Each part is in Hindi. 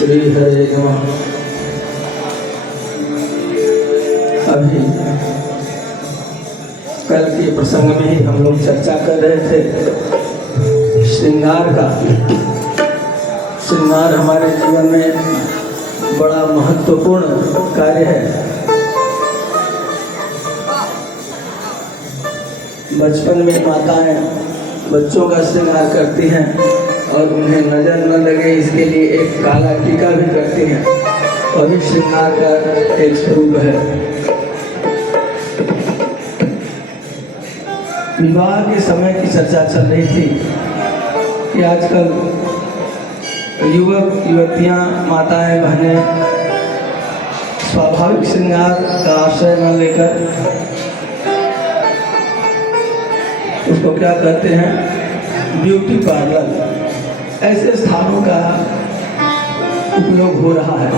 श्री हरे नमः। अभी कल के प्रसंग में ही हम लोग चर्चा कर रहे थे श्रृंगार का। श्रृंगार हमारे जीवन में बड़ा महत्वपूर्ण कार्य है। बचपन में माताएं बच्चों का श्रृंगार करती हैं और उन्हें नजर न लगे इसके लिए एक काला टीका भी करती हैं, और भी श्रृंगार का एक स्वरूप है। विवाह के समय की चर्चा चल रही थी कि आजकल युवक युवतियां माताएं बहनें स्वाभाविक श्रृंगार का आश्रय न लेकर उसको क्या कहते हैं, ब्यूटी पार्लर, ऐसे स्थानों का उपयोग हो रहा है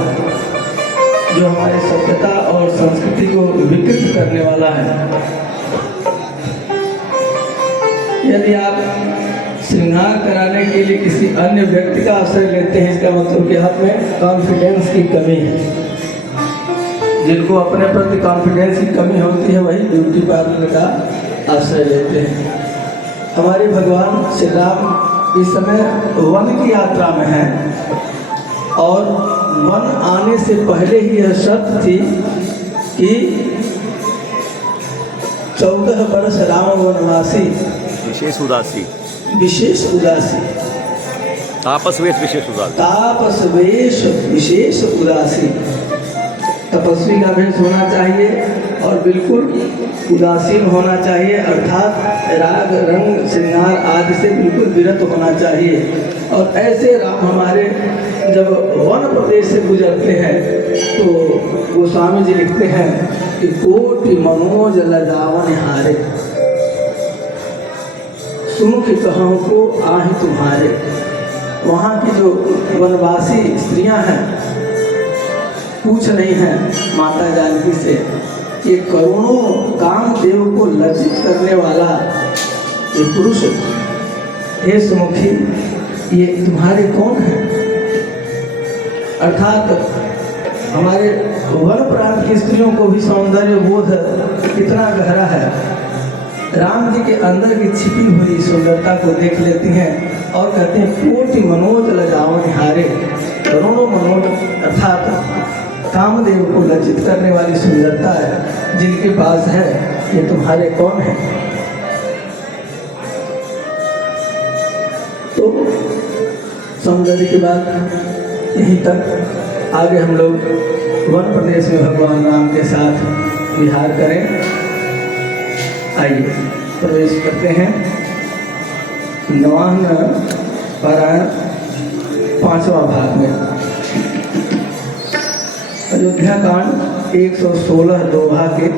जो हमारी सभ्यता और संस्कृति को विकृत करने वाला है। यदि आप श्रृंगार कराने के लिए किसी अन्य व्यक्ति का आश्रय लेते हैं, इसका मतलब कि आप में कॉन्फिडेंस की कमी है। जिनको अपने प्रति कॉन्फिडेंस की कमी होती है वही ब्यूटी पार्लर का आश्रय लेते हैं। हमारे भगवान श्री राम इस समय वन की यात्रा में है और वन आने से पहले ही यह शर्त थी कि 14 वर्ष राम वनवासी विशेष उदासी तापस वेश विशेष उदासी तपस्वी का भेष होना चाहिए और बिल्कुल उदासीन होना चाहिए, अर्थात राग रंग श्रृंगार आदि से बिल्कुल विरत होना चाहिए। और ऐसे राम हमारे जब वन प्रदेश से गुजरते हैं तो गोस्वामी जी लिखते हैं कि कोटि मनोज लजावन हारे, सुमुख कहूँ को आहि तुम्हारे। वहाँ की जो वनवासी स्त्रियाँ हैं पूछ नहीं है माता जानकी से, ये करोड़ों कामदेव को लज्जित करने वाला ये पुरुष, हे सुमुखी, ये तुम्हारे कौन है? अर्थात हमारे वन प्रांत की स्त्रियों को भी सौंदर्य बोध कितना गहरा है। राम जी के अंदर की छिपी हुई सुंदरता को देख लेती हैं और कहते हैं कोटि मनोज लजावन हारे, करोड़ों मनोज अर्थात कामदेव को लज्जित करने वाली सुंदरता है जिनके पास है, ये तुम्हारे कौन है? तो सौंदर्य की बात यहीं तक। आगे हम लोग वन प्रदेश में भगवान राम के साथ विहार करें। आइए प्रवेश करते हैं नवाहन पारायण 5वां भाग में। अयोध्या कांड 116 दोहा के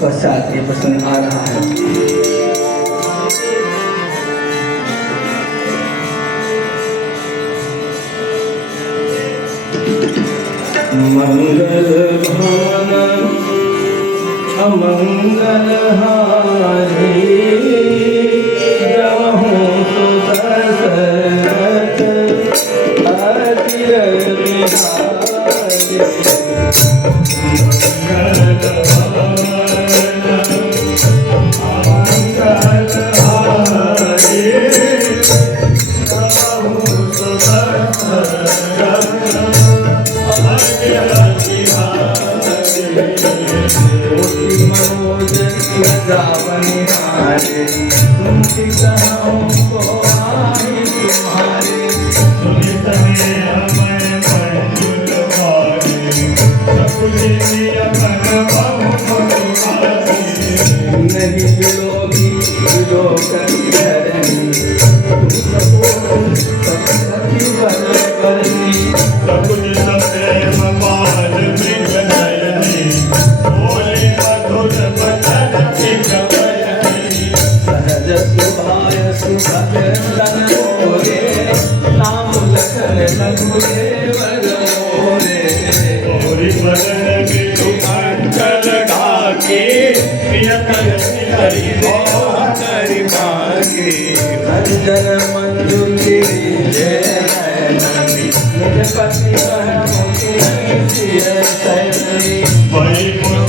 पश्चात ये प्रसंग आ रहा है। मंगल भवन अमंगल हारी, जवहूँ सुदशरथ अतिर बिहारी। Yeah. कोटि मनोज लजा बनिहारे सुनती कहाऊं को आई तुम्हारे नहीं बिलोगी बिलो करती हरनी तुम सपोर्ट सब सखी बन करनी सहज सुभाय सुभग तन मोरे नाम लखन लघुरे वर जन मंजुली जय निज पति सिय सैनी